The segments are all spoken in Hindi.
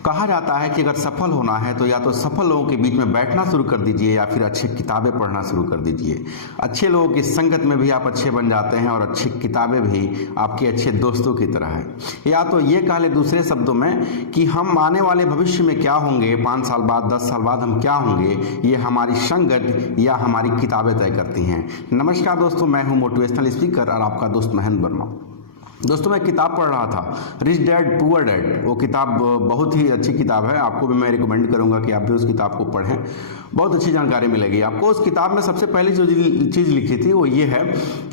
कहा जाता है कि अगर सफल होना है तो या तो सफल लोगों के बीच में बैठना शुरू कर दीजिए या फिर अच्छी किताबें पढ़ना शुरू कर दीजिए। अच्छे लोगों की संगत में भी आप अच्छे बन जाते हैं और अच्छी किताबें भी आपके अच्छे दोस्तों की तरह है। या तो ये कह ले दूसरे शब्दों में कि हम आने वाले भविष्य में क्या होंगे, 5 साल बाद 10 साल बाद हम क्या होंगे, ये हमारी संगत या हमारी किताबें तय करती हैं। नमस्कार दोस्तों, मैं हूँ मोटिवेशनल स्पीकर और आपका दोस्त महेंद्र वर्मा। दोस्तों, मैं किताब पढ़ रहा था रिच डैड पुअर डैड। वो किताब बहुत ही अच्छी किताब है, आपको भी मैं रिकमेंड करूंगा कि आप भी उस किताब को पढ़ें, बहुत अच्छी जानकारी मिलेगी आपको। उस किताब में सबसे पहली जो चीज़ लिखी थी वो ये है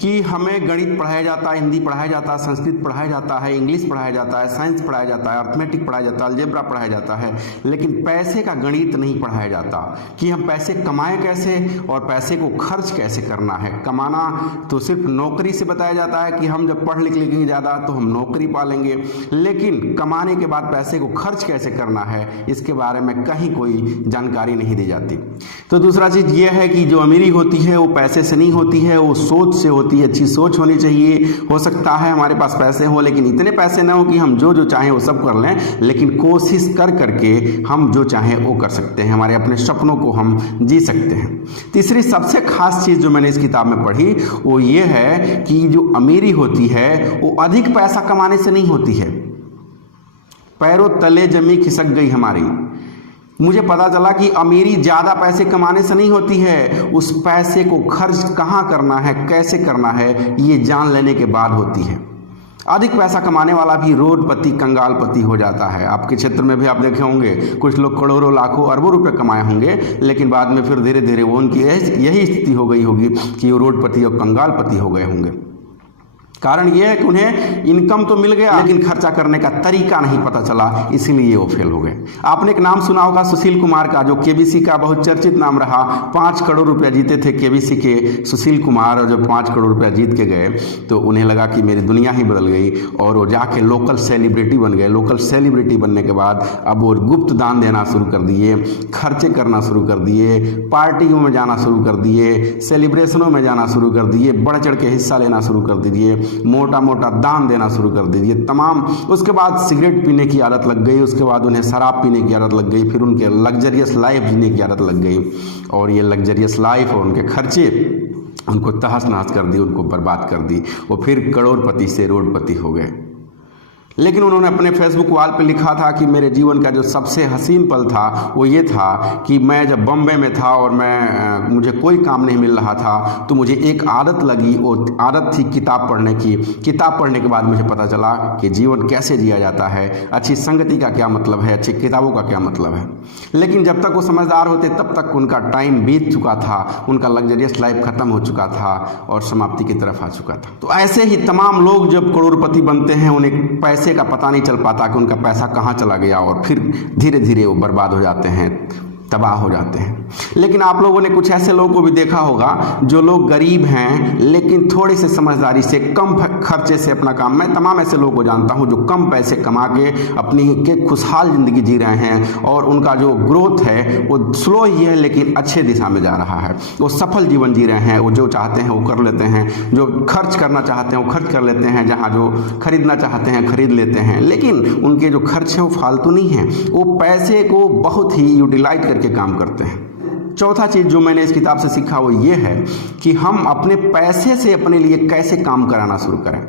कि हमें गणित पढ़ाया जाता है, हिंदी पढ़ाया जाता है, संस्कृत पढ़ाया जाता है, इंग्लिश पढ़ाया जाता है, साइंस पढ़ाया जाता है, अर्थमेटिक पढ़ाया जाता है, अलजेब्रा पढ़ाया जाता है, लेकिन पैसे का गणित नहीं पढ़ाया जाता कि हम पैसे कमाएं कैसे और पैसे को खर्च कैसे करना है। कमाना तो सिर्फ नौकरी से बताया जाता है कि हम जब पढ़ लिख लेंगे ज़्यादा तो हम नौकरी पालेंगे, लेकिन कमाने के बाद पैसे को खर्च कैसे करना है इसके बारे में कहीं कोई जानकारी नहीं दी जाती। तो दूसरा चीज़ ये है कि जो अमीरी होती है वो पैसे से नहीं होती है, वो सोच से होती है। अच्छी सोच होनी चाहिए। हो सकता है हमारे पास पैसे हो लेकिन इतने पैसे ना हो कि हम जो जो चाहें वो सब कर लें, लेकिन कोशिश कर करके हम जो चाहें वो कर सकते हैं, हमारे अपने सपनों को हम जी सकते हैं। तीसरी सबसे खास चीज़ जो मैंने इस किताब में पढ़ी वो ये है कि जो अमीरी होती है वो अधिक पैसा कमाने से नहीं होती है। पैरों तले जमी खिसक गई हमारी। मुझे पता चला कि अमीरी ज़्यादा पैसे कमाने से नहीं होती है, उस पैसे को खर्च कहाँ करना है, कैसे करना है, ये जान लेने के बाद होती है। अधिक पैसा कमाने वाला भी रोडपति कंगालपति हो जाता है। आपके क्षेत्र में भी आप देखे होंगे कुछ लोग करोड़ों लाखों अरबों रुपए कमाए होंगे, लेकिन बाद में फिर धीरे धीरे वो उनकी यही स्थिति हो गई होगी कि वो रोडपति और कंगालपति हो गए होंगे। कारण यह है कि उन्हें इनकम तो मिल गया लेकिन खर्चा करने का तरीका नहीं पता चला, इसीलिए वो फेल हो गए। आपने एक नाम सुना होगा सुशील कुमार का, जो केबीसी का बहुत चर्चित नाम रहा। 5 करोड़ रुपया जीते थे केबीसी के सुशील कुमार, और जब 5 करोड़ रुपया जीत के गए तो उन्हें लगा कि मेरी दुनिया ही बदल गई और वो जाके लोकल सेलिब्रिटी बन गए। लोकल सेलिब्रिटी बनने के बाद अब वो गुप्त दान देना शुरू कर दिए, खर्चे करना शुरू कर दिए, पार्टियों में जाना शुरू कर दिए, सेलिब्रेशनों में जाना शुरू कर दिए, बढ़ चढ़ के हिस्सा लेना शुरू कर दीजिए, मोटा मोटा दान देना शुरू कर दीजिए तमाम। उसके बाद सिगरेट पीने की आदत लग गई, उसके बाद उन्हें शराब पीने की आदत लग गई, फिर उनके लग्जरियस लाइफ जीने की आदत लग गई और ये लग्जरियस लाइफ और उनके खर्चे उनको तहस नहस कर दी, उनको बर्बाद कर दी। वो फिर करोड़पति से रोडपति हो गए। लेकिन उन्होंने अपने फेसबुक वॉल पे लिखा था कि मेरे जीवन का जो सबसे हसीन पल था वो ये था कि मैं जब बम्बई में था और मुझे कोई काम नहीं मिल रहा था तो मुझे एक आदत लगी, वो आदत थी किताब पढ़ने की। किताब पढ़ने के बाद मुझे पता चला कि जीवन कैसे जिया जाता है, अच्छी संगति का क्या मतलब है, अच्छी किताबों का क्या मतलब है। लेकिन जब तक वो समझदार होते तब तक उनका टाइम बीत चुका था, उनका लग्जरियस लाइफ खत्म हो चुका था और समाप्ति की तरफ आ चुका था। तो ऐसे ही तमाम लोग जब करोड़पति बनते हैं उन्हें पैसे का पता नहीं चल पाता कि उनका पैसा कहाँ चला गया और फिर धीरे धीरे वो बर्बाद हो जाते हैं, तबाह हो जाते हैं। लेकिन आप लोगों ने कुछ ऐसे लोगों को भी देखा होगा जो लोग गरीब हैं लेकिन थोड़ी सी समझदारी से कम खर्चे से अपना काम, मैं तमाम ऐसे लोगों को जानता हूं जो कम पैसे कमा के अपनी के खुशहाल ज़िंदगी जी रहे हैं और उनका जो ग्रोथ है वो स्लो ही है लेकिन अच्छे दिशा में जा रहा है। वो सफल जीवन जी रहे हैं, वो जो चाहते हैं वो कर लेते हैं, जो खर्च करना चाहते हैं वो खर्च कर लेते हैं, जहाँ जो खरीदना चाहते हैं खरीद लेते हैं, लेकिन उनके जो खर्च हैं वो फालतू नहीं हैं, वो पैसे को बहुत ही यूटिलाइज के काम करते हैं। चौथा चीज़ जो मैंने इस किताब से सीखा वो ये है कि हम अपने पैसे से अपने लिए कैसे काम कराना शुरू करें।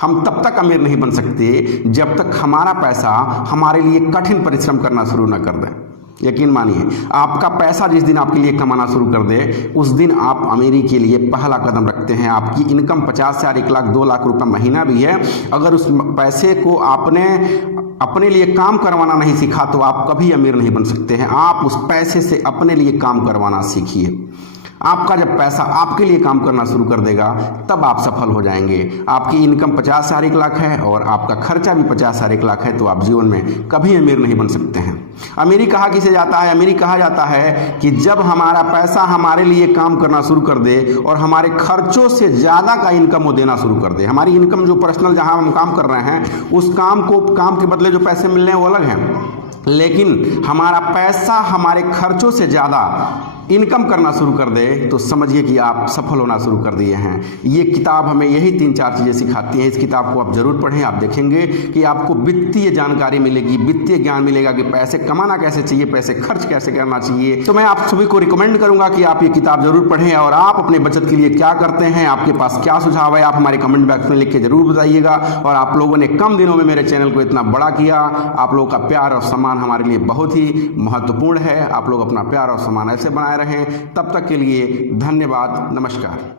हम तब तक अमीर नहीं बन सकते जब तक हमारा पैसा हमारे लिए कठिन परिश्रम करना शुरू न कर दें। यकीन मानिए, आपका पैसा जिस दिन आपके लिए कमाना शुरू कर दे उस दिन आप अमीरी के लिए पहला कदम रखते हैं। आपकी इनकम 50,000, 1 लाख, 2 लाख रुपए महीना भी है, अगर उस पैसे को आपने अपने लिए काम करवाना नहीं सीखा तो आप कभी अमीर नहीं बन सकते हैं। आप उस पैसे से अपने लिए काम करवाना सीखिए। आपका जब पैसा आपके लिए काम करना शुरू कर देगा तब आप सफल हो जाएंगे। आपकी इनकम 50,000, 1 लाख है और आपका खर्चा भी 50,000, 1 लाख है तो आप जीवन में कभी अमीर नहीं बन सकते हैं। अमीरी कहा किसे जाता है? अमीरी कहा जाता है कि जब हमारा पैसा हमारे लिए काम करना शुरू कर दे और हमारे खर्चों से ज़्यादा का इनकम वो देना शुरू कर दे। हमारी इनकम जो पर्सनल जहाँ हम काम कर रहे हैं उस काम के बदले जो पैसे मिल रहे हैं वो अलग हैं, लेकिन हमारा पैसा हमारे खर्चों से ज़्यादा इनकम करना शुरू कर दे तो समझिए कि आप सफल होना शुरू कर दिए हैं। ये किताब हमें यही 3-4 चीज़ें सिखाती हैं। इस किताब को आप ज़रूर पढ़ें। आप देखेंगे कि आपको वित्तीय जानकारी मिलेगी, वित्तीय ज्ञान मिलेगा कि पैसे कमाना कैसे चाहिए, पैसे खर्च कैसे करना चाहिए। तो मैं आप सभी को रिकमेंड करूंगा कि आप ये किताब जरूर पढ़ें। और आप अपने बचत के लिए क्या करते हैं, आपके पास क्या सुझाव है, आप हमारे कमेंट बॉक्स में लिख के जरूर बताइएगा। और आप लोगों ने कम दिनों में मेरे चैनल को इतना बड़ा किया। आप लोगों का प्यार और सम्मान हमारे लिए बहुत ही महत्वपूर्ण है। आप लोग अपना प्यार और सम्मान ऐसे बनाए रहें। तब तक के लिए धन्यवाद। नमस्कार।